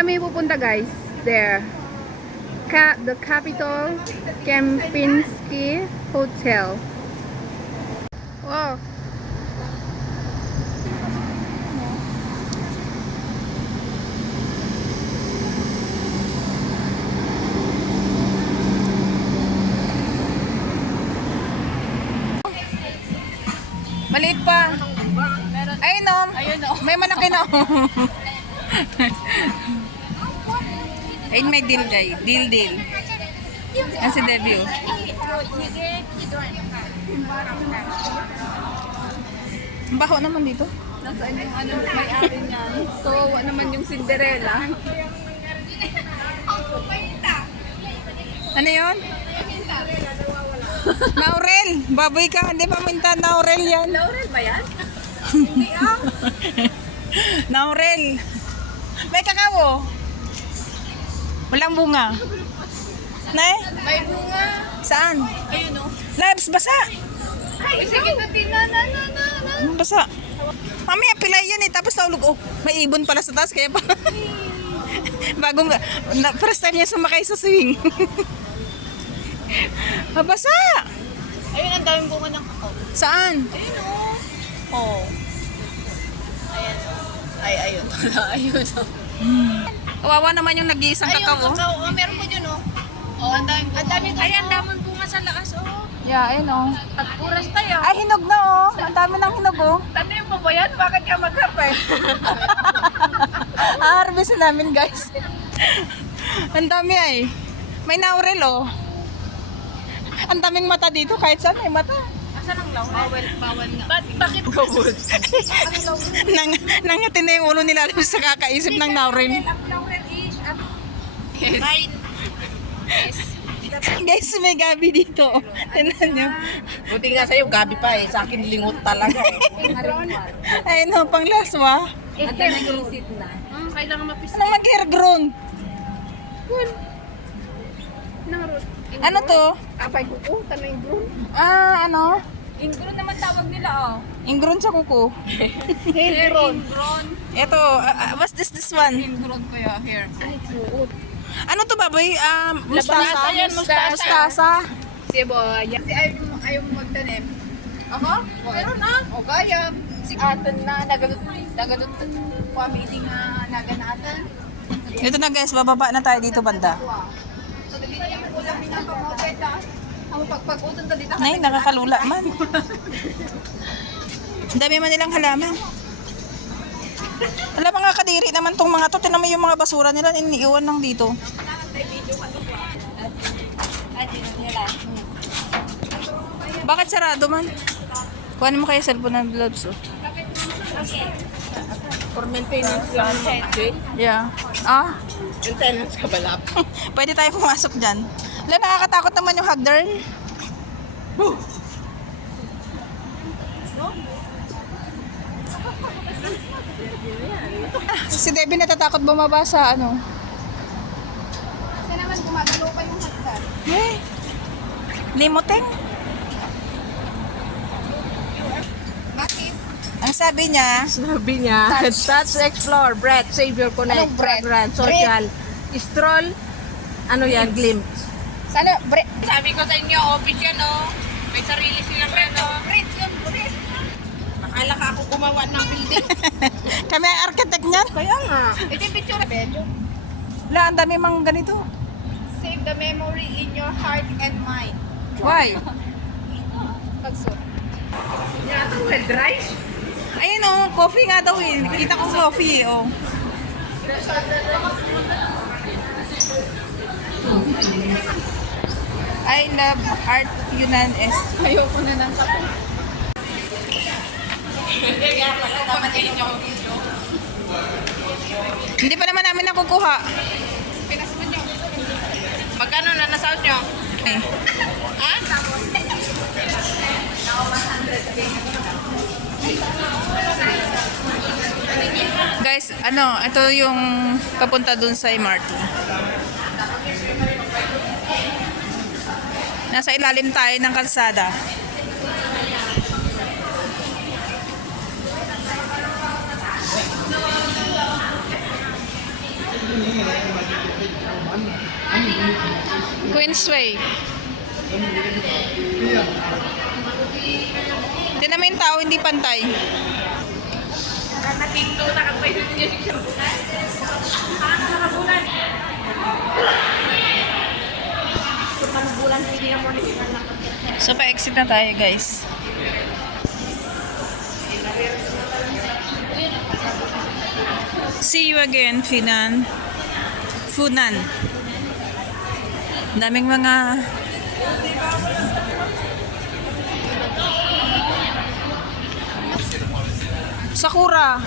kami pupunta guys. There. The Capitol Kempinski Hotel. Wow. Maliit pa. Ayun o. May malaki na. Ayun may deal guys. Deal. Yan si Debbie oh. Ang baho naman dito. Nasaan yung ano, may-ari niyan? Kawawa naman yung Cinderella. Ano yun? Naurel. Baboy ka. Hindi pa minta Naurel yan. Laurel ba yan? Hindi ah. Naurel. May kakao. Walang bunga. Nay? May bunga. Saan? Ayun o. Labs, basa. Ay, sige na din na. Basa. Mamaya pilay yan eh. Tapos naulog. Oh, may ibon pala sa taas. Kaya pa. Bagong, first time niya sumakay sa swing. Basa. Ayun, ang daming bunga ng kakao. Saan? Ayun o. Oh. Ayan o. Ay, ayun. Ayun o. Kawawa naman yung nag-iisang Ayun, kakao. kakao. Oh, meron po dyan o. Oh, ang daming bunga. Ay, ang daming bunga sa lakas o. Yeah, ayun oh. Tagpuras tayo. Ay, hinog na oh. Ang dami ng hinog oh. Tanim mo ba yan? Bakit ka magkape? Harvest namin guys. Ang dami ay. May naurel oh. Ang daming mata dito kahit saan may mata. Asan ang laurel? Bawal nga. Bakit bawal? Nangatin na yung ulo nila sa kakaisip ng naurel. Ang laurel is right. Guys, may gabi dito. Tignan nyo. Buti nga sa'yo, gabi pa eh. Sa akin, lingot talaga eh. Ay no, pang laswa. At nag-iisip na. Kailangan mapis. Ano mag-hair grown? Ano to? Apay ko po, tanay grown. Ah, ano? Ingrown naman tawag nila oh. Ingrown sa kuko. Hair grown. Ito, what's this one? Ingrown kaya hair. Ay, buot. Ano to baboy? Mustasa? Yan, mustasa. Mustasa. Si Boya. Si ayaw mo magtanim. Ako? Pero na. O kaya. Si Atan na nagadot family nga naganatan. Ito na guys, bababa na tayo dito banda. So, dali na yung ulam niya pa mga beta. Ang pagpag-utong dali na. Nay, nakakalula man. Ang dami man nilang halaman. Alam, mga kadiri naman tong mga to. Tinan mo yung mga basura nila, iniiwan lang dito. Bakit sarado man? Kuhanin mo kayo cellphone ng gloves oh. For maintenance lang. Yeah. Ah? Maintenance ka balap. Pwede tayo pumasok dyan. Wala, nakakatakot naman yung hagdarn. Si Debbie natatakot bumaba sa ano. Kasi naman gumagalo pa yung hagdan. Eh, limoteng. Bakit? Ang sabi niya, touch, explore, breath, savior, connect, Anong breath? fragrance, social, stroll, ano yan, glimpse. sana, Sabi ko sa inyo, office yan oh. May sarili silang ano. Breath yun, breath. Nakala ka ako gumawa ng building. kami ang architect niyan. Kaya nga. Ito yung picture. Wala, ang dami mang ganito. Save the memory in your heart and mind. Why? Pagso. Yan, red rice. Ayun oh, coffee nga daw eh. Kita ko coffee oh. I love Art Yunan S. Ayoko na ng kape. Hindi pa naman namin nakukuha. Pinas mo nyo. Magkano na nasout nyo? Eh. Ha? Guys, ano, ito yung papunta dun sa MRT. Nasa ilalim tayo ng kalsada. Queensway. Tignan mo yung tao, hindi pantay. So, pa-exit na tayo, guys. See you again, Funan. Funan. Daming mga Sakura.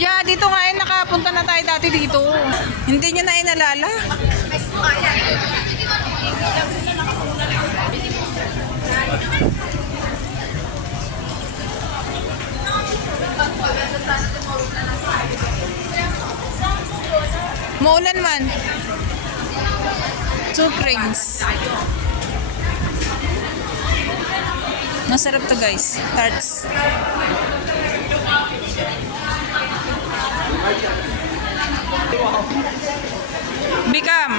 Yeah, dito nga eh, nakapunta na tayo dati dito. Hindi nyo na inalala? Maulan man. Two cranes. Masarap to guys. Tarts. Become.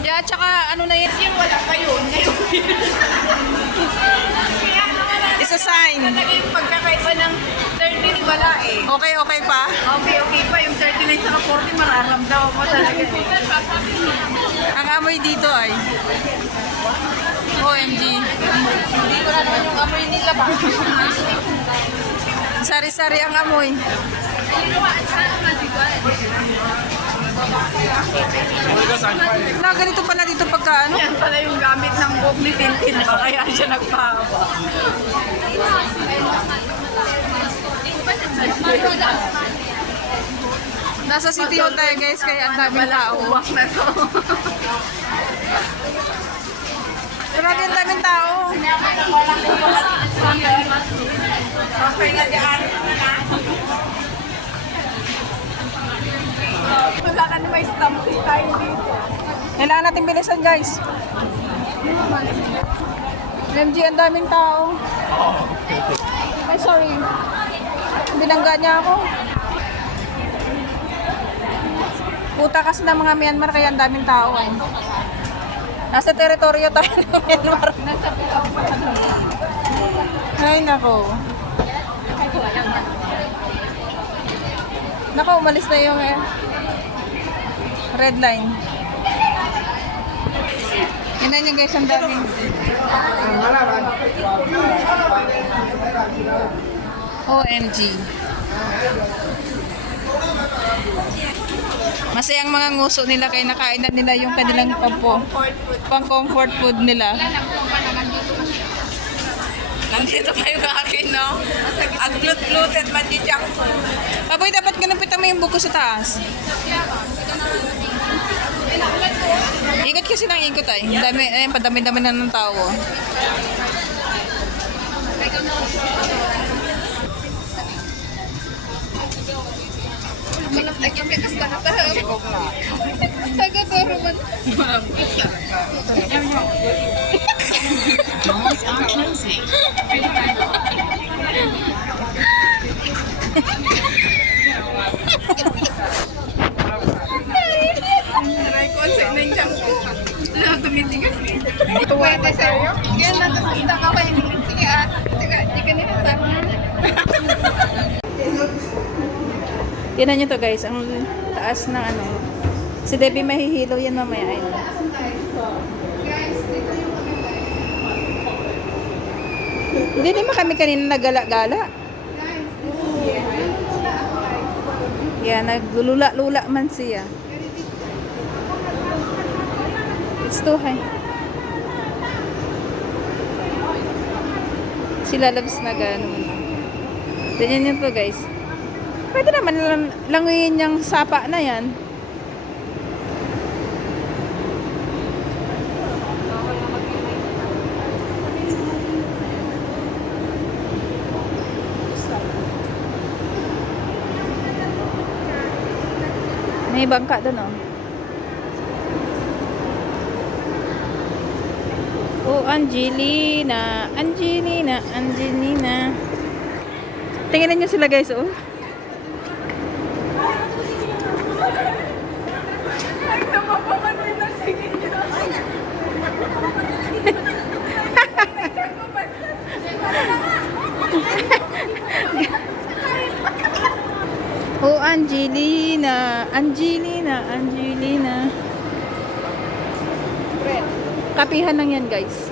Yeah, tsaka ano na yan? Yung wala pa yun. It's a sign. Naging pagkakaiba ng 30 wala eh. Okay, okay pa? Okay pa. Yung 39 sa 40 mararamdaman mo talaga. Ang amoy dito ay OMG. Hindi ko na naman yung amoy nila ba? Sari-sari ang amoy. Na ganito pala dito pagka ano? Yan pala yung gamit ng buhok ni Tintin ba? Kaya siya nagpahaba. Nasa City Hall tayo guys, kaya ang daming tao. Uwak na to. Grabe ang daming tao. Okay na dyan. Wala ka na may stamp tayo dito. Kailangan natin bilisan guys. MG, ang daming tao. Ay, sorry. Binangga niya ako. Puta kasi ng mga Myanmar, kaya ang daming tao eh. Nasa teritoryo tayo ng Myanmar. Ay, nako. Nako, umalis na yung red line. Yan na guys, ang daming. OMG. Masayang mga nguso nila kaya nakain na nila yung kanilang pang-comfort food nila. Nandito pa yung akin, no? Ang glut-gluted man di junk food. Aboy, dapat ganupitan mo yung buko sa taas. Ikot kasi ng ikot ay. Dami, ayun, padami-dami na ng tao. Nagkikikas ka na tayo. Taga-toro man. Malls are closing. Konsep na yung junk food. Ano, tumitigas. Pwede sa'yo. Yan, natasusta ka pa. Sige at. Di ka nila sa Tingnan nyo to guys, ang taas ng ano. Si Debbie mahihilo yan mamaya. Ayun. Hindi naman kami kanina nagala-gala. Yan, naglula-lula man siya. It's too high. Sila loves na gano'n. Ganyan yun to guys. Pwede naman languyin yung sapa na yan. May bangka doon oh. Oh, Angelina. Angelina. Angelina. Tingnan niyo sila guys, oh. Oh, Angelina. Angelina. Angelina. Kapihan lang yan, guys.